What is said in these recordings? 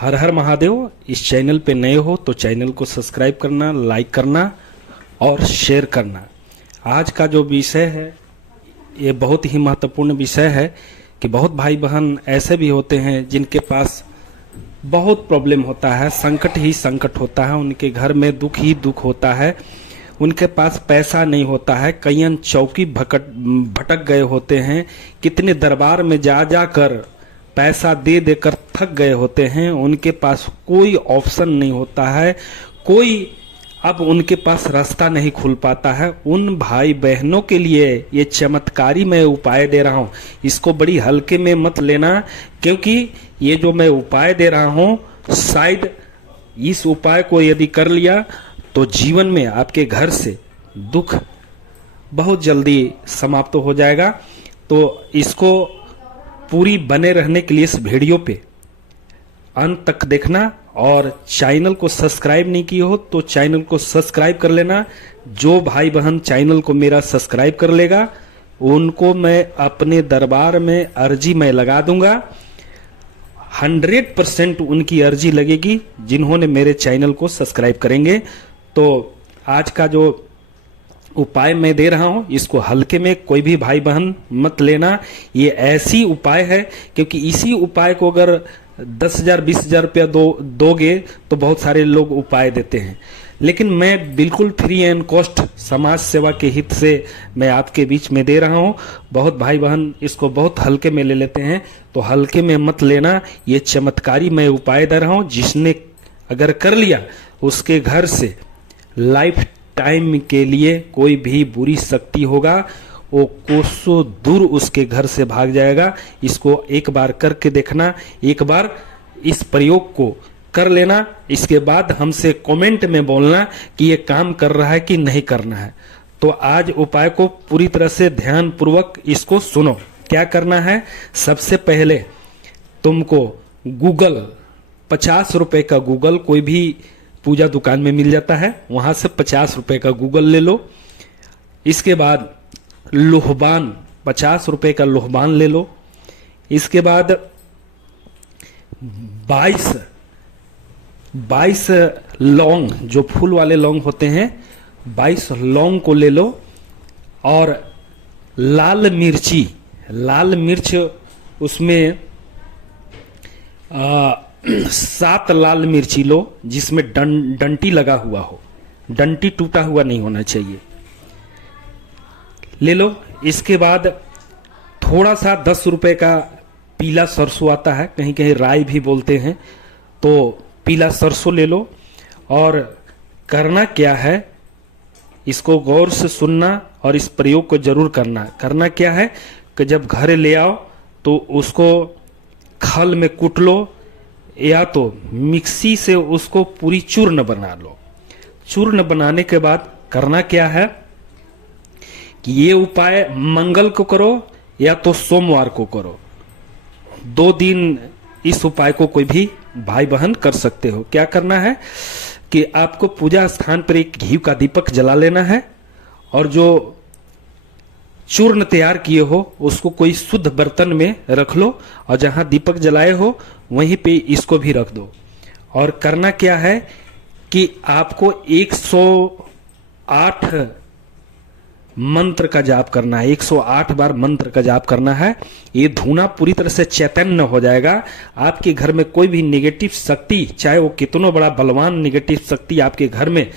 हर हर महादेव। इस चैनल पे नए हो तो चैनल को सब्सक्राइब करना, लाइक करना और शेयर करना। आज का जो विषय है ये बहुत ही महत्वपूर्ण विषय है कि बहुत भाई बहन ऐसे भी होते हैं जिनके पास बहुत प्रॉब्लम होता है, संकट ही संकट होता है, उनके घर में दुख ही दुख होता है, उनके पास पैसा नहीं होता है, कईयान चौकी भटक गए होते हैं, कितने दरबार में जा जाकर पैसा दे देकर थक गए होते हैं, उनके पास कोई ऑप्शन नहीं होता है, कोई अब उनके पास रास्ता नहीं खुल पाता है। उन भाई बहनों के लिए ये चमत्कारी मैं उपाय दे रहा हूँ, इसको बड़ी हल्के में मत लेना, क्योंकि ये जो मैं उपाय दे रहा हूँ शायद इस उपाय को यदि कर लिया तो जीवन में आपके घर से दुख बहुत जल्दी समाप्त हो जाएगा। तो इसको पूरी बने रहने के लिए इस वीडियो पे अंत तक देखना, और चैनल को सब्सक्राइब नहीं किए हो तो चैनल को सब्सक्राइब कर लेना। जो भाई बहन चैनल को मेरा सब्सक्राइब कर लेगा उनको मैं अपने दरबार में अर्जी मैं लगा दूंगा। 100% उनकी अर्जी लगेगी जिन्होंने मेरे चैनल को सब्सक्राइब करेंगे। तो आज का जो उपाय मैं दे रहा हूं इसको हल्के में कोई भी भाई बहन मत लेना। ये ऐसी उपाय है क्योंकि इसी उपाय को अगर 10,000 20,000 रुपया दोगे तो बहुत सारे लोग उपाय देते हैं, लेकिन मैं बिल्कुल फ्री एंड कॉस्ट समाज सेवा के हित से मैं आपके बीच में दे रहा हूं। बहुत भाई बहन इसको बहुत हल्के में ले लेते हैं, तो हल्के में मत लेना। ये चमत्कारी मैं उपाय दे रहा हूं, जिसने अगर कर लिया उसके घर से लाइफ टाइम के लिए कोई भी बुरी शक्ति होगा वो कोसों दूर उसके घर से भाग जाएगा। इसको एक बार करके देखना, एक बार इस प्रयोग को कर लेना, इसके बाद हमसे कमेंट में बोलना कि ये काम कर रहा है कि नहीं करना है। तो आज उपाय को पूरी तरह से ध्यान पूर्वक इसको सुनो। क्या करना है, सबसे पहले तुमको गूगल 50 रुपए का गूगल कोई भी पूजा दुकान में मिल जाता है, वहां से 50 रुपए का गूगल ले लो। इसके बाद लोहबान 50 रुपए का लोहबान ले लो। इसके बाद 22 लौंग, जो फूल वाले लौंग होते हैं, 22 लौंग को ले लो। और लाल मिर्च उसमें 7 लाल मिर्ची लो जिसमें डंटी लगा हुआ हो, डंटी टूटा हुआ नहीं होना चाहिए, ले लो। इसके बाद थोड़ा सा 10 रुपए का पीला सरसों आता है, कहीं कहीं राई भी बोलते हैं, तो पीला सरसों ले लो। और करना क्या है, इसको गौर से सुनना और इस प्रयोग को जरूर करना। करना क्या है कि जब घर ले आओ तो उसको खल में कूट लो, या तो मिक्सी से उसको पूरी चूर्ण बना लो। चूर्ण बनाने के बाद करना क्या है कि ये उपाय मंगल को करो या तो सोमवार को करो, 2 दिन इस उपाय को कोई भी भाई बहन कर सकते हो। क्या करना है कि आपको पूजा स्थान पर एक घी का दीपक जला लेना है, और जो चूर्ण तैयार किए हो उसको कोई शुद्ध बर्तन में रख लो, और जहां दीपक जलाए हो वहीं पे इसको भी रख दो। और करना क्या है कि आपको 108 मंत्र का जाप करना है, 108 बार मंत्र का जाप करना है। ये धुना पूरी तरह से चैतन्य हो जाएगा। आपके घर में कोई भी नेगेटिव शक्ति, चाहे वो कितना बड़ा बलवान नेगेटिव शक्ति आपके घर में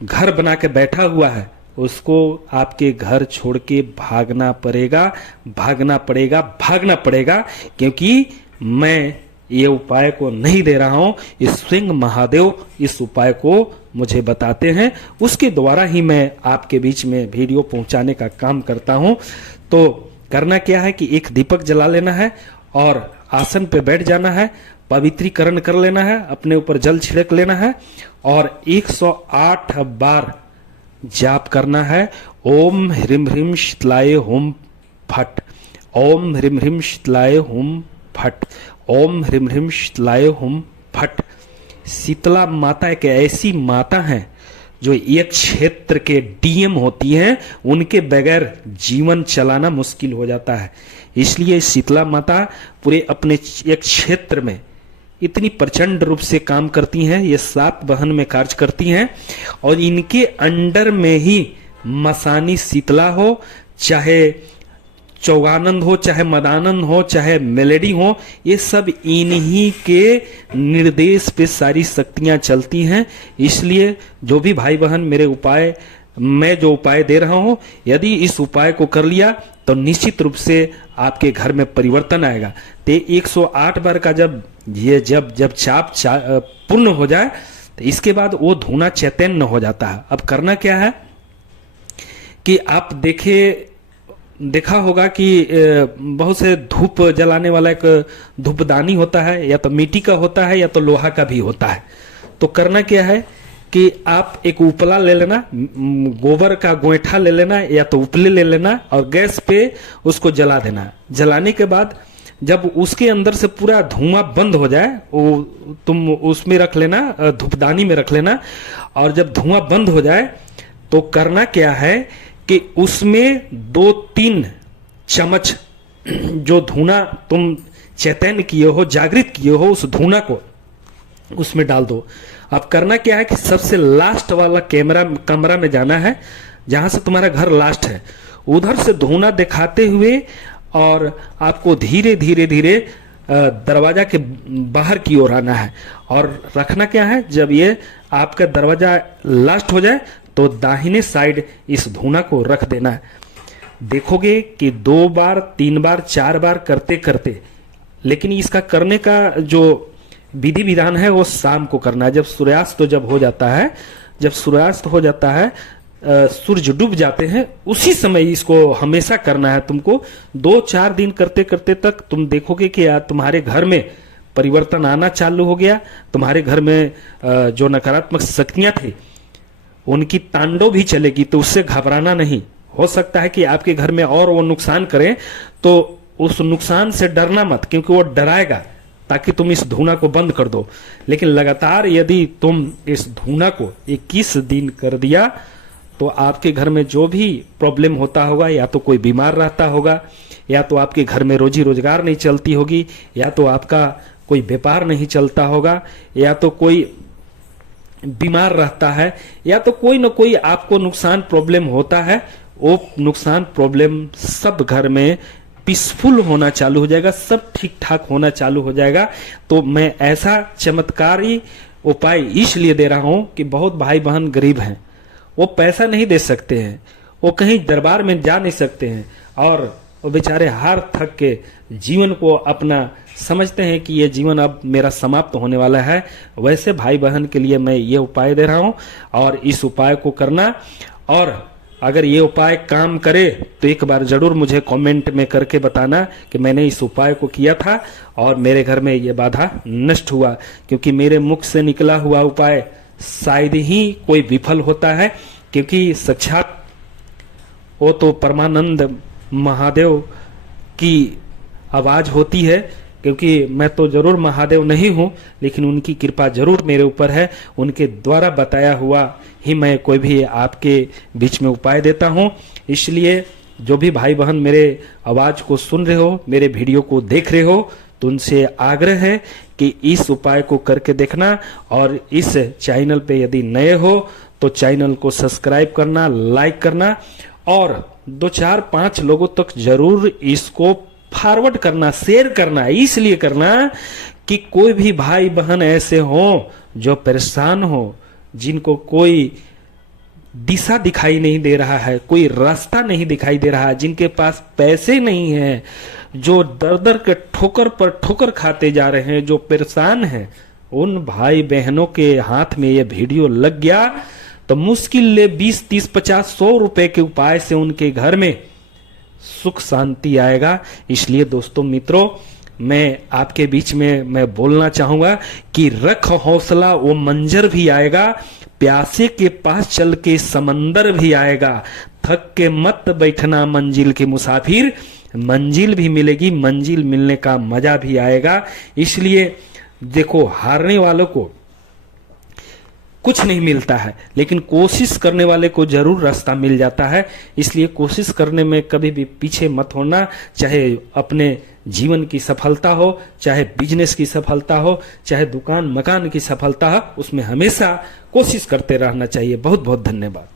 घर बना के बैठा हुआ है, उसको आपके घर छोड़ के भागना पड़ेगा, क्योंकि मैं ये उपाय को नहीं दे रहा हूं, इस स्वयं महादेव इस उपाय को मुझे बताते हैं, उसके द्वारा ही मैं आपके बीच में वीडियो पहुंचाने का काम करता हूं। तो करना क्या है कि एक दीपक जला लेना है और आसन पे बैठ जाना है, पवित्रीकरण कर लेना है, अपने ऊपर जल छिड़क लेना है और 108 बार जाप करना है। ओम ह्रीम ह्रीम शीतलाय हुम फट, ओम ह्रीम ह्रीम शीतलाय हुम फट, ओम ह्रीम ह्रीम शीतलाय हुम फट। शीतला माता एक ऐसी माता है जो एक क्षेत्र के डीएम होती हैं, उनके बगैर जीवन चलाना मुश्किल हो जाता है। इसलिए शीतला माता पूरे अपने एक क्षेत्र में इतनी प्रचंड रूप से काम करती हैं। ये 7 वाहन में कार्य करती हैं और इनके अंडर में ही मसानी शीतला हो, चाहे चौगानंद हो, चाहे मदानंद हो, चाहे मेलेडी हो, ये सब इन्हीं के निर्देश पे सारी शक्तियां चलती हैं। इसलिए जो भी भाई बहन मेरे उपाय, मैं जो उपाय दे रहा हूं, यदि इस उपाय को कर लिया तो निश्चित रूप से आपके घर में परिवर्तन आएगा। तो 108 बार का जब चाप पूर्ण हो जाए तो इसके बाद वो धूना चैतन्य हो जाता है। अब करना क्या है कि आप देखा होगा कि बहुत से धूप जलाने वाला एक धूपदानी होता है, या तो मिट्टी का होता है या तो लोहा का भी होता है। तो करना क्या है कि आप एक उपला ले लेना, गोबर का गोईठा ले लेना या तो उपले ले लेना और गैस पे उसको जला देना। जलाने के बाद जब उसके अंदर से पूरा धुआं बंद हो जाए, वो तुम उसमें रख लेना, धूपदानी में रख लेना। और जब धुआं बंद हो जाए तो करना क्या है कि उसमें 2-3 चम्मच जो धुना तुम चैतन्य किए हो, जागृत किए हो, उस धुना को उसमें डाल दो। अब करना क्या है कि सबसे लास्ट वाला कमरा में जाना है, जहां से तुम्हारा घर लास्ट है, उधर से धुना दिखाते हुए और आपको धीरे धीरे धीरे दरवाजा के बाहर की ओर आना है। और रखना क्या है, जब ये आपका दरवाजा लास्ट हो जाए तो दाहिने साइड इस धुना को रख देना है। देखोगे कि 2 बार 3 बार 4 बार करते करते, लेकिन इसका करने का जो विधि विधान है वो शाम को करना है, जब सूर्यास्त जब हो जाता है। जब सूर्यास्त हो जाता है, सूरज डूब जाते हैं, उसी समय इसको हमेशा करना है तुमको। 2-4 दिन करते करते तक तुम देखोगे कि तुम्हारे घर में परिवर्तन आना चालू हो गया। तुम्हारे घर में जो नकारात्मक शक्तियां थी उनकी तांडव भी चलेगी। तो उससे घबराना नहीं। हो सकता है कि आपके घर में और वो नुकसान करें, तो उस नुकसान से डरना मत, क्योंकि वो डराएगा ताकि तुम इस धुना को बंद कर दो। लेकिन लगातार यदि तुम इस धुना को 21 दिन कर दिया तो आपके घर में जो भी प्रॉब्लम होता होगा, या तो कोई बीमार रहता होगा, या तो आपके घर में रोजी रोजगार नहीं चलती होगी, या तो आपका कोई व्यापार नहीं चलता होगा, या तो कोई बीमार रहता है, या तो कोई ना कोई आपको नुकसान प्रॉब्लम होता है, वो नुकसान प्रॉब्लम सब घर में पीसफुल होना चालू हो जाएगा, सब ठीक ठाक होना चालू हो जाएगा। तो मैं ऐसा चमत्कारी उपाय इसलिए दे रहा हूं कि बहुत भाई बहन गरीब हैं, वो पैसा नहीं दे सकते हैं, वो कहीं दरबार में जा नहीं सकते हैं, और वो बेचारे हार थक के जीवन को अपना समझते हैं कि ये जीवन अब मेरा समाप्त होने वाला है। वैसे भाई बहन के लिए मैं ये उपाय दे रहा हूं, और इस उपाय को करना। और अगर ये उपाय काम करे तो एक बार जरूर मुझे कमेंट में करके बताना कि मैंने इस उपाय को किया था और मेरे घर में ये बाधा नष्ट हुआ। क्योंकि मेरे मुख से निकला हुआ उपाय शायद ही कोई विफल होता है, क्योंकि साक्षात वो तो परमानंद महादेव की आवाज होती है। क्योंकि मैं तो जरूर महादेव नहीं हूं, लेकिन उनकी कृपा जरूर मेरे ऊपर है। उनके द्वारा बताया हुआ ही मैं कोई भी आपके बीच में उपाय देता हूं। इसलिए जो भी भाई बहन मेरे आवाज को सुन रहे हो, मेरे वीडियो को देख रहे हो, तो उनसे आग्रह है कि इस उपाय को करके देखना। और इस चैनल पे यदि नए हो तो चैनल को सब्सक्राइब करना, लाइक करना, और 2-4-5 लोगों तक जरूर इसको फॉरवर्ड करना, शेयर करना। इसलिए करना कि कोई भी भाई बहन ऐसे हो जो परेशान हो, जिनको कोई दिशा दिखाई नहीं दे रहा है, कोई रास्ता नहीं दिखाई दे रहा है, जिनके पास पैसे नहीं है, जो दर दर के ठोकर पर ठोकर खाते जा रहे हैं, जो परेशान हैं, उन भाई बहनों के हाथ में ये वीडियो लग गया तो मुश्किल ले 20, 30, 50, 100 रुपए के उपाय से उनके घर में सुख शांति आएगा। इसलिए दोस्तों मित्रों, मैं आपके बीच में मैं बोलना चाहूंगा कि रख हौसला, वो मंजर भी आएगा, प्यासे के पास चल के समंदर भी आएगा, थक के मत बैठना मंजिल के मुसाफिर, मंजिल भी मिलेगी, मंजिल मिलने का मजा भी आएगा। इसलिए देखो, हारने वालों को कुछ नहीं मिलता है, लेकिन कोशिश करने वाले को जरूर रास्ता मिल जाता है। इसलिए कोशिश करने में कभी भी पीछे मत होना, चाहे अपने जीवन की सफलता हो, चाहे बिजनेस की सफलता हो, चाहे दुकान मकान की सफलता हो, उसमें हमेशा कोशिश करते रहना चाहिए। बहुत बहुत धन्यवाद।